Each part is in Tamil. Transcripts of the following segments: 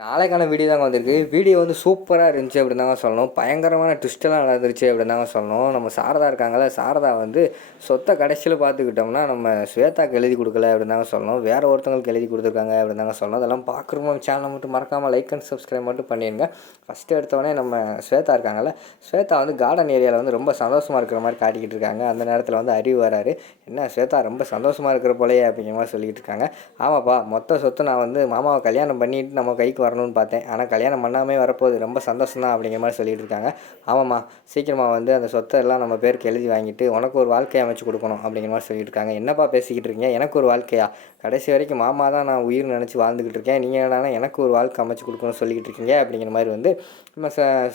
நாளைக்கான வீடியோ தாங்க வந்திருக்கு. வீடியோ வந்து சூப்பரா இருந்துச்சு அப்படின்னு தாங்க சொல்லணும். பயங்கரமான ட்விஸ்ட்டெல்லாம் நடந்துருச்சு அப்படின்னு தாங்க சொல்லணும். நம்ம சாரதா இருக்காங்கல்ல, சாரதா வந்து சொத்த கடைசியில பார்த்துக்கிட்டோம்னா, நம்ம ஸ்வேதாக்கு எழுதி குடுக்கல அப்படின்னு தாங்க சொல்லணும். வேற ஒருத்தவங்களுக்கு எழுதி குடுத்துருக்காங்க அப்படின்னு தாங்க சொல்லணும். அதெல்லாம் பார்க்குறவங்க சேனலை மட்டும் மறக்காம லைக் அண்ட் சப்ஸ்கிரைப் மட்டும் பண்ணிடுங்க. ஃபஸ்ட்டு எடுத்தோடனே நம்ம ஸ்வேதா இருக்காங்கல்ல, ஸ்வேதா வந்து கார்டன் ஏரியாவில் வந்து ரொம்ப சந்தோஷமா இருக்கிற மாதிரி காட்டிக்கிட்டு இருக்காங்க. அந்த நேரத்தில் வந்து அறிவு வராரு. என்ன ஸ்வேதா ரொம்ப சந்தோஷமா இருக்கிற போலயே அப்படிங்கிற மாதிரி சொல்லிட்டு இருக்காங்க. ஆமாப்பா, மொத்த சொத்து நான் வந்து மாமாவை கல்யாணம் பண்ணிட்டு நம்ம கைக்கு வரணும்னு பார்த்தேன். ஆனால் கல்யாணம் பண்ணாமே வரப்போகுது. ரொம்ப சந்தோஷம் தான் அப்படிங்கிற மாதிரி சொல்லிட்டு இருக்காங்க. ஆமாம்மா, சீக்கிரமாக வந்து அந்த சொத்தை எல்லாம் நம்ம பேருக்கு எழுதி வாங்கிட்டு உனக்கு ஒரு வாழ்க்கையை அமைச்சு கொடுக்கணும் அப்படிங்கிற மாதிரி சொல்லிட்டு இருக்காங்க. என்னப்பா பேசிக்கிட்டு இருக்கீங்க? எனக்கு ஒரு வாழ்க்கையா? கடைசி வரைக்கும் மாமா தான் நான் உயிர் நினச்சி வாழ்ந்துக்கிட்டு இருக்கேன். நீங்கள் என்னன்னா எனக்கு ஒரு வாழ்க்கை அமைச்சு கொடுக்கணும்னு சொல்லிக்கிட்டு இருக்கீங்க அப்படிங்கிற மாதிரி வந்து நம்ம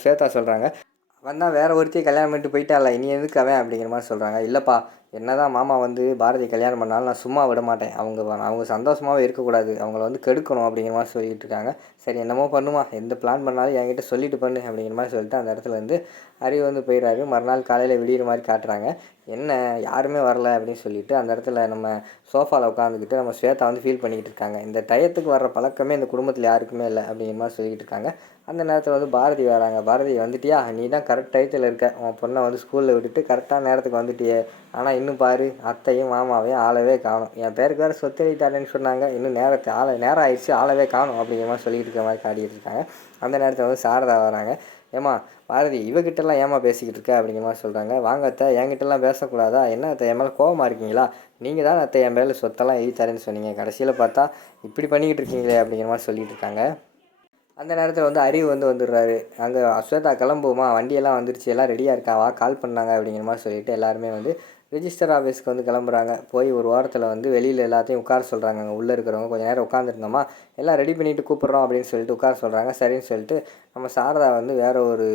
ஸ்வேதா சொல்கிறாங்க. அவன் தான் வேறு ஒருத்தையை கல்யாணம் பண்ணிட்டு போயிட்டால, இனி எதுக்கு அவன் அப்படிங்கிற மாதிரி சொல்கிறாங்க. இல்லைப்பா, என்னதான் மாமா வந்து பாரதி கல்யாணம் பண்ணாலும் நான் சும்மா விட மாட்டேன். அவங்க சந்தோஷமாகவே இருக்கக்கூடாது, அவங்கள வந்து கெடுக்கணும் அப்படிங்கிற மாதிரி சொல்லிகிட்டு இருக்காங்க. சரி, என்னமோ பண்ணுமா, எந்த பிளான் பண்ணாலும் என்கிட்ட சொல்லிட்டு பண்ணு அப்படிங்கிற மாதிரி சொல்லிட்டு அந்த இடத்துல வந்து அறிவு வந்து போயிடுறாரு. மறுநாள் காலையில் விடிகிற மாதிரி காட்டுறாங்க. என்ன யாருமே வரல அப்படின்னு சொல்லிட்டு அந்த இடத்துல நம்ம சோஃபாவில் உட்காந்துக்கிட்டு நம்ம ஸ்வேதா வந்து ஃபீல் பண்ணிக்கிட்டு இருக்காங்க. இந்த டயத்துக்கு வர்ற பழக்கமே இந்த குடும்பத்தில் யாருக்குமே இல்லை அப்படிங்கிற மாதிரி சொல்லிக்கிட்டு இருக்காங்க. அந்த நேரத்தில் வந்து பாரதி வராங்க. பாரதி, வந்துட்டியா? நீ தான் கரெக்ட் டயத்தில் இருக்க. உன் பொண்ணை வந்து ஸ்கூலில் விட்டுட்டு கரெக்டான நேரத்துக்கு வந்துட்டியே. ஆனால் இன்னும் பாரு, அத்தையும் மாமாவையும் ஆளவே காணும். என் பேருக்கு வேறு சொத்து எழுதி தரேன்னு சொன்னாங்க. இன்னும் நேரம் ஆயிடுச்சு, ஆளவே காணும் அப்படிங்கிற மாதிரி சொல்லிக்கிட்டு இருக்க மாதிரி காட்டிகிட்டு இருக்காங்க. அந்த நேரத்தில் வந்து சாரதா வராங்க. ஏம்மா பாரதி, இவகிட்டலாம் ஏமா பேசிக்கிட்டு இருக்க அப்படிங்கிற மாதிரி சொல்கிறாங்க. வாங்க அத்தை, என்கிட்டலாம் பேசக்கூடாதா? என்ன அத்தை, என் மேலே கோவமாக இருக்கீங்களா? நீங்கள் தான் அத்தை என் மேலே சொத்தெல்லாம் எழுதி தரேன்னு சொன்னீங்க. கடைசியில் பார்த்தா இப்படி பண்ணிக்கிட்டு இருக்கீங்களே அப்படிங்கிற மாதிரி சொல்லிட்டு இருக்காங்க. அந்த நேரத்தில் வந்து அறிவு வந்து வந்துடுறாரு. அங்கே ஸ்வேதா கிளம்புவோமா, வண்டியெல்லாம் வந்துருச்சு, எல்லாம் ரெடியாக இருக்காவா, கால் பண்ணாங்க அப்படிங்கிற மாதிரி சொல்லிட்டு எல்லாருமே வந்து ரிஜிஸ்டர் ஆஃபீஸ்க்கு வந்து கிளம்புறாங்க. போய் ஒரு வாரத்தில் வந்து வெளியில் எல்லாத்தையும் உட்கார சொல்கிறாங்க. அங்கே உள்ளே இருக்கிறவங்க கொஞ்சம் நேரம் உட்காந்துருந்தோமா, எல்லாம் ரெடி பண்ணிவிட்டு கூப்பிட்றோம் அப்படின்னு சொல்லிட்டு உட்கார சொல்கிறாங்க. சரின்னு சொல்லிட்டு நம்ம சாரதா வந்து வேறு ஒரு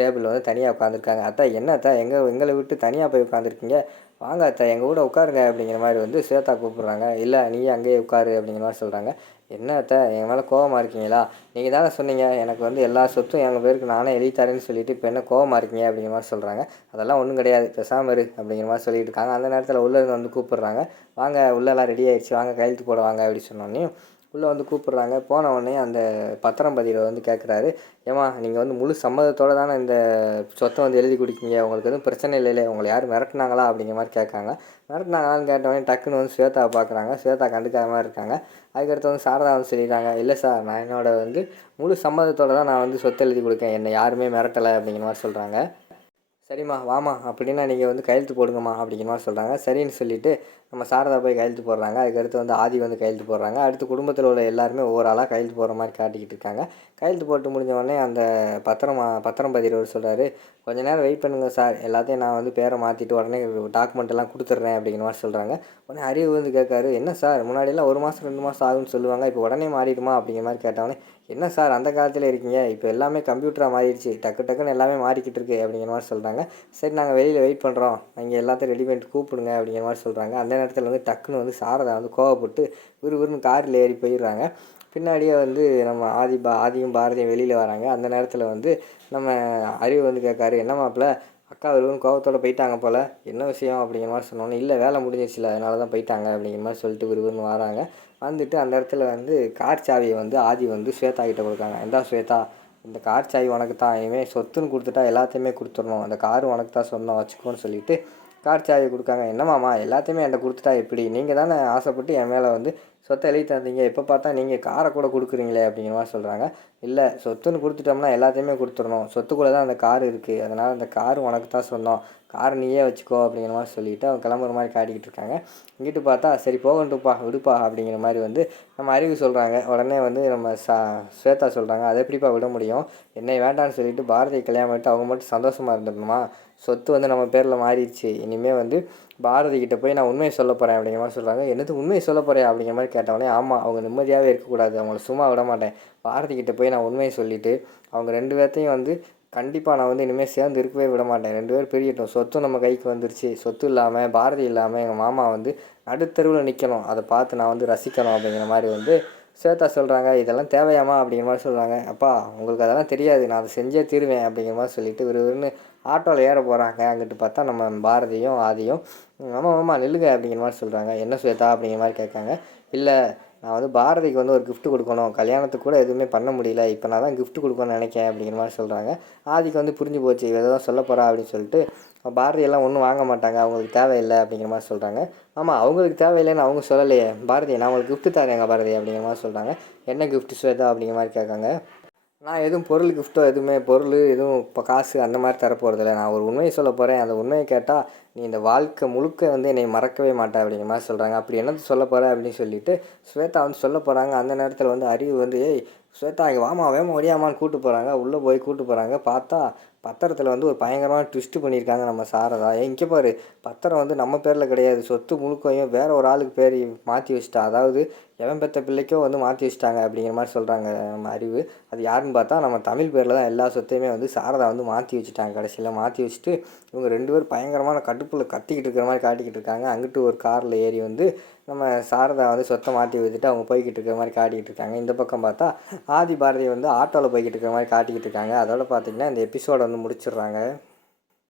டேபிளில் வந்து தனியாக உட்காந்துருக்காங்க. அத்தா, என்ன அத்தா, எங்களை விட்டு தனியாக போய் உட்காந்துருக்கீங்க? வாங்க அத்தா, எங்கள் கூட உட்காருங்க அப்படிங்கிற மாதிரி வந்து ஸ்வேதா கூப்பிட்றாங்க. இல்லை, நீயே அங்கேயே உட்காரு அப்படிங்கிற மாதிரி சொல்கிறாங்க. என்ன அத்தை, என் மேலே கோவமாக இருக்கீங்களா? நீங்கள் தானே சொன்னீங்க எனக்கு வந்து எல்லா சொத்தும் எங்கள் பேருக்கு நானே எழுதி தரேன்னு சொல்லிட்டு இப்போ என்ன கோவமாக இருக்கீங்க அப்படிங்கிற மாதிரி சொல்கிறாங்க. அதெல்லாம் ஒன்றும் கிடையாது, பேசாமல் இரு அப்படிங்கிற மாதிரி சொல்லிட்டு இருக்காங்க. அந்த நேரத்தில் உள்ளே வந்து கூப்பிட்றாங்க. வாங்க, உள்ளெல்லாம் ரெடி ஆகிடுச்சு, வாங்க கையெழுத்து போட வாங்க அப்படி சொன்னோன்னே உள்ளே வந்து கூப்பிட்றாங்க. போன உடனே அந்த பத்திரம் பதிவில் வந்து கேட்குறாரு. ஏம்மா, நீங்கள் வந்து முழு சம்மதத்தோடு தானே இந்த சொத்தை வந்து எழுதி கொடுக்கீங்க, உங்களுக்கு எதுவும் பிரச்சனை இல்லைல்ல, உங்களை யாரும் மிரட்டினாங்களா அப்படிங்கிற மாதிரி கேட்காங்க. மிரட்டினாங்களான்னு கேட்டவொடனே டக்குன்னு வந்து ஸ்வேதாவை பார்க்குறாங்க. ஸ்வேதா கண்டுக்காத மாதிரி இருக்காங்க. அதுக்கடுத்து வந்து சாரதா வந்து சொல்லிடுறாங்க. இல்லை சார், நான் என்னோட வந்து முழு சம்மதத்தோடு தான் நான் வந்து சொத்து எழுதி கொடுக்கேன், என்னை யாருமே மிரட்டலை அப்படிங்கிற மாதிரி சொல்கிறாங்க. சரிம்மா, வாம்மா, அப்படின்னா நீங்கள் வந்து கையெழுத்து போடுங்கம்மா அப்படிங்கிற மாதிரி சொல்கிறாங்க. சரின்னு சொல்லிவிட்டு நம்ம சாரதா போய் கையெழுத்து போடுறாங்க. அதுக்கடுத்து வந்து ஆதி வந்து கையெழுத்து போடுறாங்க. அடுத்து குடும்பத்தில் உள்ள எல்லாருமே ஒவ்வொரு ஆளாக கையெழுத்து போடுற மாதிரி காட்டிக்கிட்டு இருக்காங்க. கையெழுத்து போட்டு முடிஞ்ச உடனே அந்த பத்திரம் பதிகிறவர் சொல்கிறாரு. கொஞ்ச நேரம் வெயிட் பண்ணுங்கள் சார், எல்லாத்தையும் நான் வந்து பேரை மாற்றிட்டு உடனே டாக்குமெண்ட் எல்லாம் கொடுத்துட்றேன் அப்படிங்கிற மாதிரி சொல்கிறாங்க. உடனே அறிவு வந்து கேட்காரு. என்ன சார், முன்னாடியெல்லாம் 1 மாதம் 2 மாதம் ஆகுன்னு சொல்லுவாங்க, இப்போ உடனே மாறிடுமா அப்படிங்கிற மாதிரி கேட்டவொடனே, என்ன சார் அந்த காலத்தில் இருக்கீங்க, இப்போ எல்லாமே கம்ப்யூட்டராக மாறிடுச்சு, டக்கு டக்குன்னு எல்லாமே மாறிக்கிட்டு இருக்கு அப்படிங்கிற மாதிரி சொல்கிறாங்க. சரி, நாங்கள் வெளியில் வெயிட் பண்ணுறோம், நீங்கள் எல்லாத்தையும் ரெடி பண்ணிட்டு கூப்பிடுங்க அப்படிங்கிற மாதிரி சொல்கிறாங்க. அந்த நேரத்தில் வந்து டக்குன்னு வந்து சாரதா வந்து கோவப்பட்டு விறுவிறுன்னு காரில் ஏறி போயிடுறாங்க. பின்னாடியே வந்து நம்ம ஆதியும் பாரதியும் வெளியில் வராங்க. அந்த நேரத்தில் வந்து நம்ம அறிவு வந்து கேட்காரு. என்ன மாப்பிள்ள, அக்கா விறுவிறுன்னு கோவத்தோடு போயிட்டாங்க போல், என்ன விஷயம் அப்படிங்கிற மாதிரி சொன்னோன்னே, இல்லை வேலை முடிஞ்சிருச்சுல அதனால தான் போயிட்டாங்க அப்படிங்கிற மாதிரி சொல்லிட்டு விறுவிறுன்னு வராங்க. வந்துட்டு அந்த இடத்துல வந்து கார் சாவியை வந்து ஆதி வந்து ஸ்வேதா கிட்ட கொடுக்காங்க. எந்தா ஸ்வேதா, இந்த கார் சாவி உனக்கு தான், இனிமேல் சொத்துன்னு கொடுத்துட்டா எல்லாத்தையுமே கொடுத்துடணும், அந்த காரு உனக்கு தான் சொந்தம், வச்சுக்கோன்னு சொல்லிட்டு கார் சாவி கொடுக்காங்க. என்னமாம்மா, எல்லாத்தையுமே என்கிட்ட கொடுத்துட்டா எப்படி? நீங்கள் தானே ஆசைப்பட்டு என் மேலே வந்து சொத்தை எழுதி தந்தீங்க, எப்போ பார்த்தா நீங்கள் காரை கூட கொடுக்குறீங்களே அப்படிங்கிற மாதிரி சொல்கிறாங்க. இல்லை, சொத்துன்னு கொடுத்துட்டோம்னா எல்லாத்தையுமே கொடுத்துடணும், சொத்துக்குள்ளே தான் அந்த கார் இருக்குது, அதனால் அந்த கார் உனக்கு தான் சொந்தம், கார் நீயே வச்சுக்கோ அப்படிங்கிற மாதிரி சொல்லிவிட்டு அவங்க கிளம்புற மாதிரி காட்டிக்கிட்டு இருக்காங்க. இங்கிட்டு பார்த்தா சரி போகட்டும்ப்பா, விடுப்பா அப்படிங்கிற மாதிரி வந்து நம்ம அறிவு சொல்கிறாங்க. உடனே வந்து நம்ம ஸ்வேதா சொல்கிறாங்க. அதை எப்படிப்பா விட முடியும், என்னை வேண்டான்னு சொல்லிட்டு பாரதியை கல்யாணம் பண்ணிட்டு அவங்க மட்டும் சந்தோஷமாக இருந்துடணுமா? சொத்து வந்து நம்ம பேரில் மாறிடுச்சு, இனிமேல் வந்து பாரதி கிட்ட போய் நான் உண்மையை சொல்ல போகிறேன் அப்படிங்கிற மாதிரி சொல்கிறாங்க. என்னது உண்மையை சொல்ல போகிறேன் அப்படிங்கிற மாதிரி கேட்டவொடனே, ஆமாம், அவங்க நிம்மதியாகவே இருக்கக்கூடாது, அவங்கள சும்மா விட மாட்டேன், பாரதி கிட்ட போய் நான் உண்மையை சொல்லிவிட்டு அவங்க 2 பேர்த்தையும் வந்து கண்டிப்பாக நான் வந்து இனிமேல் சேர்ந்து இருக்கவே விட மாட்டேன், 2 பேரும் பிரியட்டும், சொத்து நம்ம கைக்கு வந்துருச்சு, சொத்து இல்லாமல் பாரதி இல்லாமல் எங்கள் மாமா வந்து நடுத்தெருவில் நிற்கணும், அதை பார்த்து நான் வந்து ரசிக்கணும் அப்படிங்கிற மாதிரி வந்து ஸ்வேதா சொல்கிறாங்க. இதெல்லாம் தேவையாமா அப்படிங்கிற மாதிரி சொல்கிறாங்க. அப்பா, உங்களுக்கு அதெல்லாம் தெரியாது, நான் அதை செஞ்சே தீருவேன் அப்படிங்கிற மாதிரி சொல்லிவிட்டு விறுவிறுன்னு ஆட்டோவில் ஏற போகிறாங்க. அங்கிட்டு பார்த்தா நம்ம பாரதியும் ஆதியும், ஆமாம் ஆமாம் நில்லுங்க அப்படிங்கிற மாதிரி சொல்கிறாங்க. என்ன ஸ்வேதா அப்படிங்கிற மாதிரி கேட்காங்க. இல்லை, நான் வந்து பாரதிக்கு வந்து ஒரு கிஃப்ட் கொடுக்கணும், கல்யாணத்துக்கு கூட எதுவுமே பண்ண முடியல, இப்போ நான் தான் கிஃப்ட் கொடுக்கணும்னு நினைக்கிறேன் அப்படிங்கிற மாதிரி சொல்கிறாங்க. ஆதிக்கு வந்து புரிஞ்சு போச்சு இவ தான் சொல்ல போகிறா அப்படின்னு சொல்லிட்டு பாரதியெல்லாம் ஒன்றும் வாங்க மாட்டாங்க, அவங்களுக்கு தேவையில்லை அப்படிங்கிற மாதிரி சொல்கிறாங்க. ஆமாம், அவங்களுக்கு தேவையில்லைன்னு அவங்க சொல்லலையே, பாரதி நான் உங்களுக்கு கிஃப்ட் தரேங்க பாரதி அப்படிங்கிற மாதிரி சொல்கிறாங்க. என்ன கிஃப்ட் ஸ்வேதா அப்படிங்கிற மாதிரி கேட்காங்க. நான் எதுவும் பொருள் கிஃப்ட்டோ எதுவுமே பொருள் எதுவும் இப்போ காசு அந்த மாதிரி தரப்போகிறதில்ல, நான் ஒரு உண்மையை சொல்ல போகிறேன், அந்த உண்மையை கேட்டால் நீ இந்த வாழ்க்கை முழுக்க வந்து என்னை மறக்கவே மாட்டேன் அப்படிங்கிற மாதிரி சொல்கிறாங்க. அப்படி என்னது சொல்ல போகிற அப்படின்னு சொல்லிட்டு ஸ்வேதா வந்து சொல்ல போகிறாங்க. அந்த நேரத்தில் வந்து அறிவு வந்து ஏய் ஸ்வேதா இங்கே வாமா வேமா ஒடியாமான்னு கூப்பிட்டு போகிறாங்க. உள்ளே போய் கூப்பிட்டு போகிறாங்க. பார்த்தா பத்திரத்தில் வந்து ஒரு பயங்கரமான ட்விஸ்ட்டு பண்ணியிருக்காங்க நம்ம சாரதா. இங்கே பாரு, பத்திரம் வந்து நம்ம பேரில் கிடையாது, சொத்து முழுக்கையும் வேற ஒரு ஆளுக்கு பேர் மாற்றி வச்சுட்டா, அதாவது எவன் பெற்ற பிள்ளைக்கோ வந்து மாற்றி வச்சுட்டாங்க அப்படிங்கிற மாதிரி சொல்கிறாங்க நம்ம அறிவு. அது யாருன்னு பார்த்தா நம்ம தமிழ் பேரில் தான் எல்லா சொத்தையுமே வந்து சாரதா வந்து மாற்றி வச்சுட்டாங்க. கடைசியில் மாற்றி வச்சுட்டு இவங்க 2 பேரும் பயங்கரமான கடுப்பில் கத்திக்கிட்டு இருக்கிற மாதிரி காட்டிக்கிட்டு இருக்காங்க. அங்கிட்டு ஒரு காரில் ஏறி வந்து நம்ம சாரதா வந்து சொத்தை மாற்றி வச்சுட்டு அவங்க போய்கிட்டு இருக்கிற மாதிரி காட்டிக்கிட்டு இருக்காங்க. இந்த பக்கம் பார்த்தா ஆதி பாரதி வந்து ஆட்டோவில் போய்கிட்டு இருக்கிற மாதிரி காட்டிக்கிட்டு இருக்காங்க. அதோட பார்த்திங்கன்னா இந்த எபிசோடை வந்து முடிச்சிடுறாங்க.